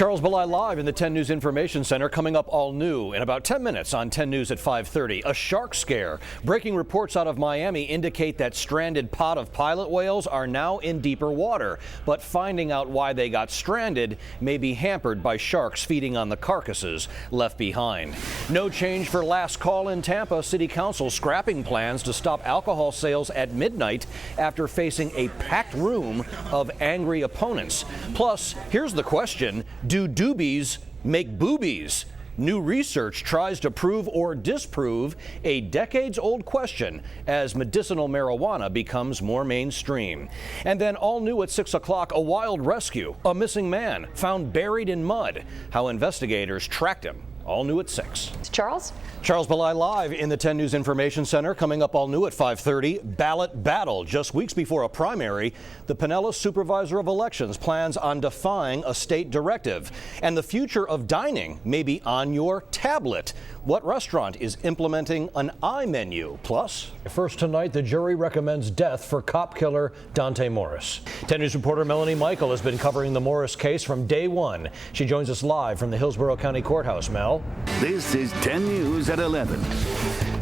Charles Billi live in the 10 News Information Center. Coming up all new in about 10 minutes on 10 News at 5:30. A shark scare. Breaking reports out of Miami indicate that stranded pod of pilot whales are now in deeper water. But finding out why they got stranded may be hampered by sharks feeding on the carcasses left behind. No change for last call in Tampa. City Council scrapping plans to stop alcohol sales at midnight after facing a packed room of angry opponents. Plus, here's the question. Do doobies make boobies? New research tries to prove or disprove a decades-old question as medicinal marijuana becomes more mainstream. And then all new at 6 o'clock, a wild rescue. A missing man found buried in mud. How investigators tracked him. All new at 6. Charles? Charles Billi live in the 10 News Information Center. Coming up all new at 5:30. Ballot battle. Just weeks before a primary, the Pinellas Supervisor of Elections plans on defying a state directive. And the future of dining may be on your tablet. What restaurant is implementing an iMenu? Plus, first tonight, the jury recommends death for cop killer Dante Morris. 10 News reporter Melanie Michael has been covering the Morris case from day one. She joins us live from the Hillsborough County Courthouse. Mel? This is 10 News at 11.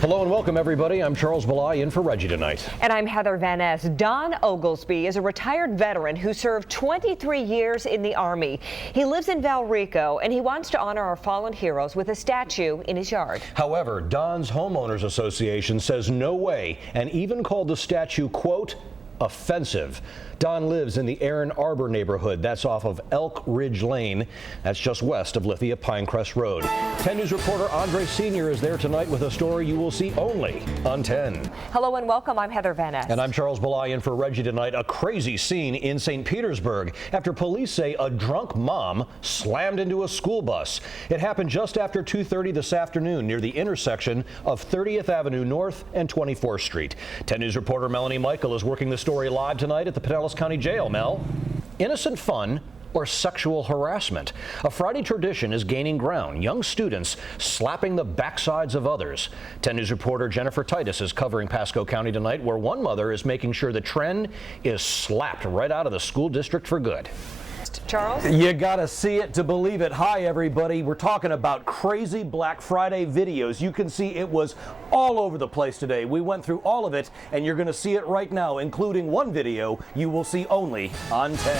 Hello and welcome, everybody. I'm Charles Billi in for Reggie tonight. And I'm Heather Van Ness. Don Oglesby is a retired veteran who served 23 years in the Army. He lives in Valrico, and he wants to honor our fallen heroes with a statue in his yard. However, Don's Homeowners Association says no way, and even called the statue, quote, offensive. Don lives in the Aaron Arbor neighborhood. That's off of Elk Ridge Lane. That's just west of Lithia Pinecrest Road. 10 News reporter Andre Sr. is there tonight with a story you will see only on 10. Hello and welcome. I'm Heather Van Ness. And I'm Charles Billi in for Reggie tonight. A crazy scene in St. Petersburg after police say a drunk mom slammed into a school bus. It happened just after 2:30 this afternoon near the intersection of 30th Avenue North and 24th Street. 10 News reporter Melanie Michael is working the story live tonight at the Pinellas County Jail. Mel? Innocent fun or sexual harassment? A Friday tradition is gaining ground. Young students slapping the backsides of others. 10 News reporter Jennifer Titus is covering Pasco County tonight, where one mother is making sure the trend is slapped right out of the school district for good. Charles? You gotta see it to believe it. Hi, everybody. We're talking about crazy Black Friday videos. You can see it was all over the place today. We went through all of it, and you're gonna see it right now, including one video you will see only on 10.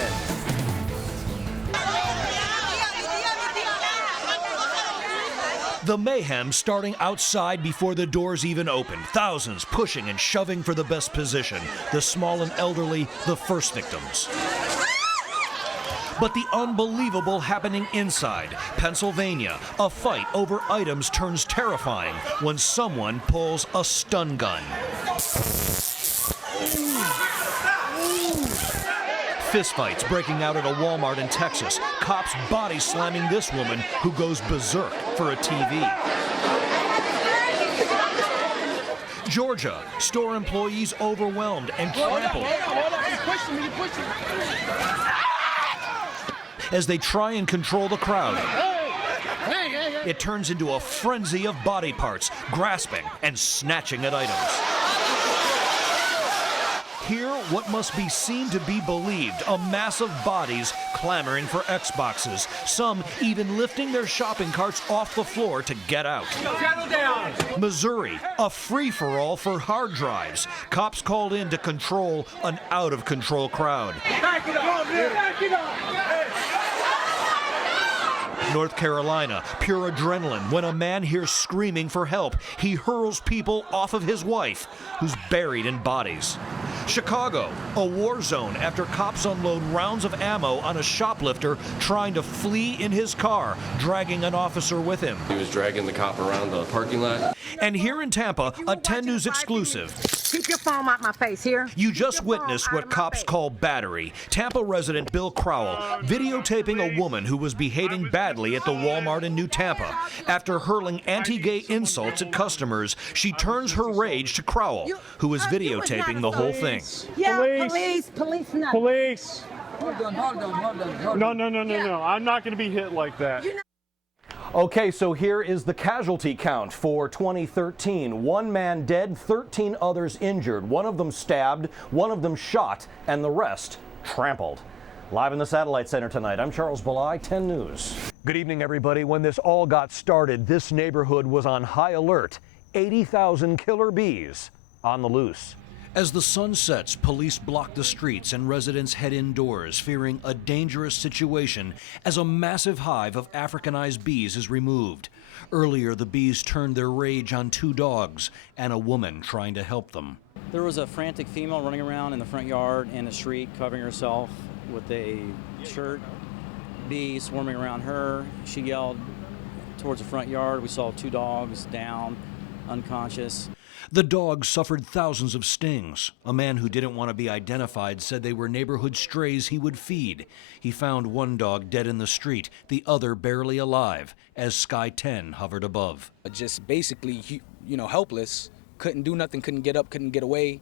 The mayhem starting outside before the doors even opened. Thousands pushing and shoving for the best position. The small and elderly, the first victims. But the unbelievable happening inside Pennsylvania. A fight over items turns terrifying when someone pulls a stun gun. Fistfights breaking out at a Walmart in Texas. Cops body slamming this woman who goes berserk for a TV. Georgia, store employees overwhelmed and trampled as they try and control the crowd. It turns into a frenzy of body parts, grasping and snatching at items. Here, what must be seen to be believed, a mass of bodies clamoring for Xboxes, some even lifting their shopping carts off the floor to get out. Missouri, a free-for-all for hard drives. Cops called in to control an out-of-control crowd. Back it up! Back it up! North Carolina, pure adrenaline when a man hears screaming for help. He hurls people off of his wife, who's buried in bodies. Chicago, a war zone after cops unload rounds of ammo on a shoplifter trying to flee in his car, dragging an officer with him. He was dragging the cop around the parking lot. And here in Tampa, a 10 News exclusive. Keep your phone out my face here. You just witnessed what cops call battery. Tampa resident Bill Crowell videotaping a woman who was behaving badly at the Walmart in New Tampa. After hurling anti-gay insults at customers, she turns her rage to Crowell, who is videotaping the whole thing. Yeah, police, no. Police. Hold on. No. I'm not going to be hit like that. Okay, so here is the casualty count for 2013. 1 man dead, 13 others injured. One of them stabbed, one of them shot, and the rest trampled. Live in the Satellite Center tonight, I'm Charles Billi, 10 News. Good evening, everybody. When this all got started, this neighborhood was on high alert. 80,000 killer bees on the loose. As the sun sets, police block the streets and residents head indoors, fearing a dangerous situation as a massive hive of Africanized bees is removed. Earlier, the bees turned their rage on 2 dogs and a woman trying to help them. There was a frantic female running around in the front yard in the street, covering herself with a shirt. Bees swarming around her. She yelled towards the front yard. We saw 2 dogs down, unconscious. The dogs suffered thousands of stings. A man who didn't want to be identified said they were neighborhood strays he would feed. He found 1 dog dead in the street, the other barely alive, as Sky 10 hovered above. Just basically, helpless. Couldn't do nothing, couldn't get up, couldn't get away.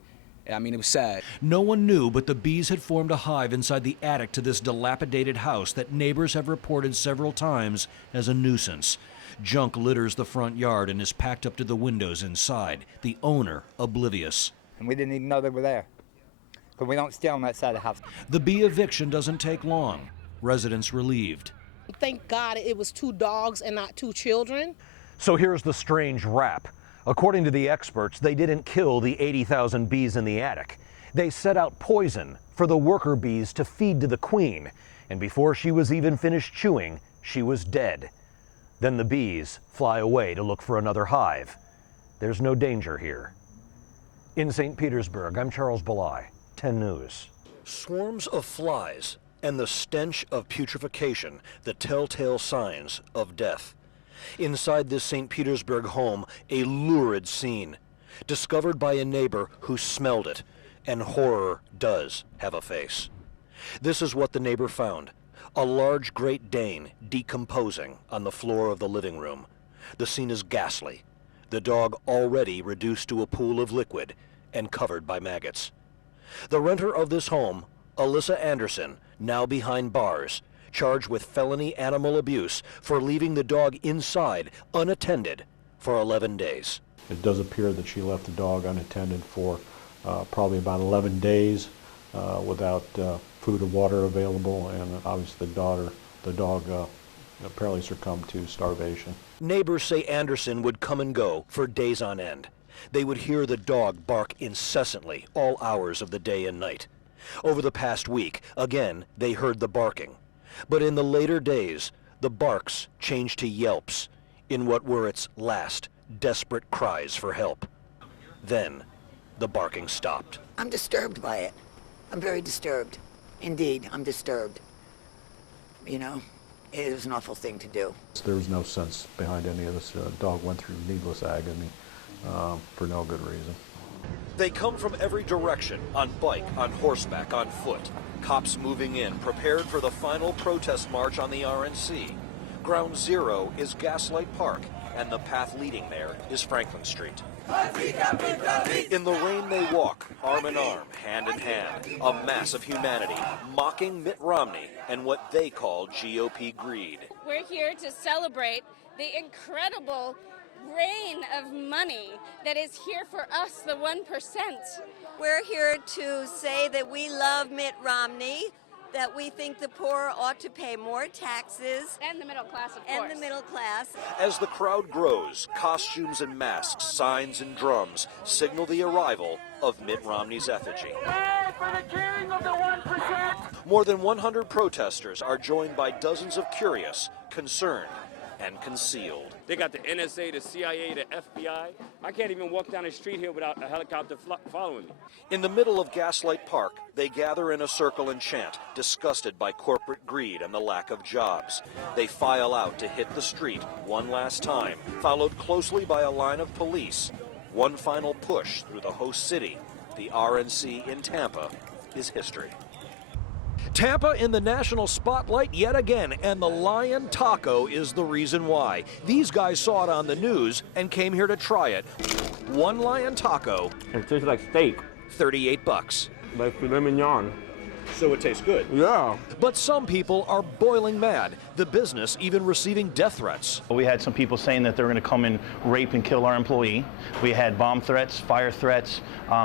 I mean, it was sad. No one knew, but the bees had formed a hive inside the attic to this dilapidated house that neighbors have reported several times as a nuisance. Junk litters the front yard and is packed up to the windows inside, the owner oblivious. And we didn't even know they were there, because we don't stay on that side of the house. The bee eviction doesn't take long. Residents relieved. Thank God it was 2 dogs and not 2 children. So here's the strange rap. According to the experts, they didn't kill the 80,000 bees in the attic. They set out poison for the worker bees to feed to the queen, and before she was even finished chewing, she was dead. Then the bees fly away to look for another hive. There's no danger here. In St. Petersburg, I'm Charles Billi, 10 News. Swarms of flies and the stench of putrefaction, the telltale signs of death. Inside this St. Petersburg home, a lurid scene, discovered by a neighbor who smelled it, and horror does have a face. This is what the neighbor found. A large Great Dane decomposing on the floor of the living room. The scene is ghastly. The dog already reduced to a pool of liquid and covered by maggots. The renter of this home, Alyssa Anderson, now behind bars, charged with felony animal abuse for leaving the dog inside unattended for 11 days. It does appear that she left the dog unattended for probably about 11 days without food or water available, and obviously the dog apparently succumbed to starvation. Neighbors say Anderson would come and go for days on end. They would hear the dog bark incessantly all hours of the day and night. Over the past week, again, they heard the barking. But in the later days, the barks changed to yelps in what were its last desperate cries for help. Then, the barking stopped. I'm disturbed by it. I'm very disturbed. Indeed, I'm disturbed. It was an awful thing to do. There was no sense behind any of this. Dog went through needless agony for no good reason. They come from every direction, on bike, on horseback, on foot. Cops moving in, prepared for the final protest march on the RNC. Ground zero is Gaslight Park, and the path leading there is Franklin Street. In the rain they walk, arm in arm, hand in hand, a mass of humanity, mocking Mitt Romney and what they call GOP greed. We're here to celebrate the incredible rain of money that is here for us, the 1%. We're here to say that we love Mitt Romney, that we think the poor ought to pay more taxes. And the middle class, of course. And the middle class. As the crowd grows, costumes and masks, signs and drums signal the arrival of Mitt Romney's effigy. For the king of the 1%. More than 100 protesters are joined by dozens of curious, concerned, and concealed. They got the NSA, the CIA, the FBI. I can't even walk down the street here without a helicopter following me. In the middle of Gaslight Park, they gather in a circle and chant, disgusted by corporate greed and the lack of jobs. They file out to hit the street one last time, followed closely by a line of police. One final push through the host city, the RNC in Tampa, is history. Tampa in the national spotlight yet again, and the Lion Taco is the reason why. These guys saw it on the news and came here to try it. One Lion Taco. It tastes like steak. $38. Like filet mignon. So it tastes good? Yeah. But some people are boiling mad. The business even receiving death threats. We had some people saying that they were going to come and rape and kill our employee. We had bomb threats, fire threats,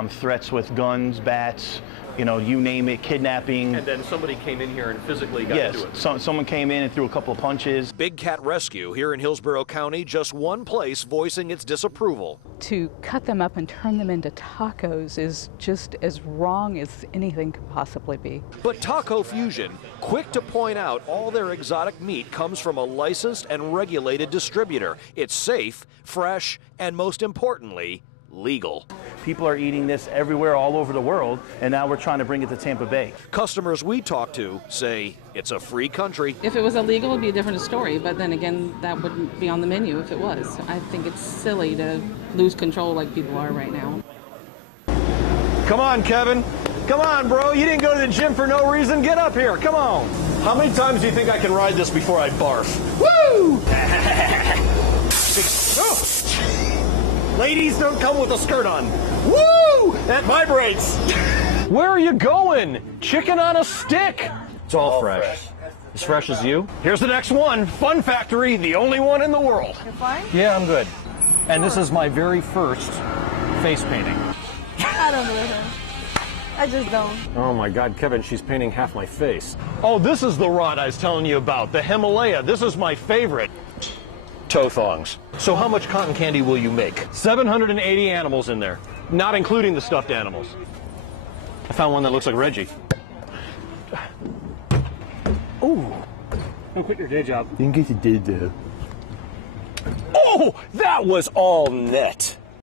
threats with guns, bats, you know, you name it, kidnapping. And then somebody came in here and physically got into it. Yes, someone came in and threw a couple of punches. Big Cat Rescue here in Hillsborough County, just one place voicing its disapproval. To cut them up and turn them into tacos is just as wrong as anything could possibly be. But Taco Fusion, quick to point out all their exotic meat comes from a licensed and regulated distributor. It's safe, fresh, and most importantly, legal. People are eating this everywhere all over the world, and now we're trying to bring it to Tampa Bay. Customers we talk to say it's a free country. If it was illegal, it would be a different story, but then again, that wouldn't be on the menu if it was. I think it's silly to lose control like people are right now. Come on, Kevin. Come on, bro. You didn't go to the gym for no reason. Get up here. Come on. How many times do you think I can ride this before I barf? Woo! Ladies don't come with a skirt on. Woo! That vibrates. Where are you going? Chicken on a stick. It's all fresh. As fresh as you. Here's the next one. Fun Factory, the only one in the world. You're fine? Yeah, I'm good. And this is my very first face painting. I don't believe him. I just don't. Oh my God, Kevin, she's painting half my face. Oh, this is the rod I was telling you about, the Himalaya. This is my favorite. Toe thongs. So how much cotton candy will you make? 780 animals in there, not including the stuffed animals. I found one that looks like Reggie. Ooh. Don't quit your day job. You can get your day job. Oh, that was all net.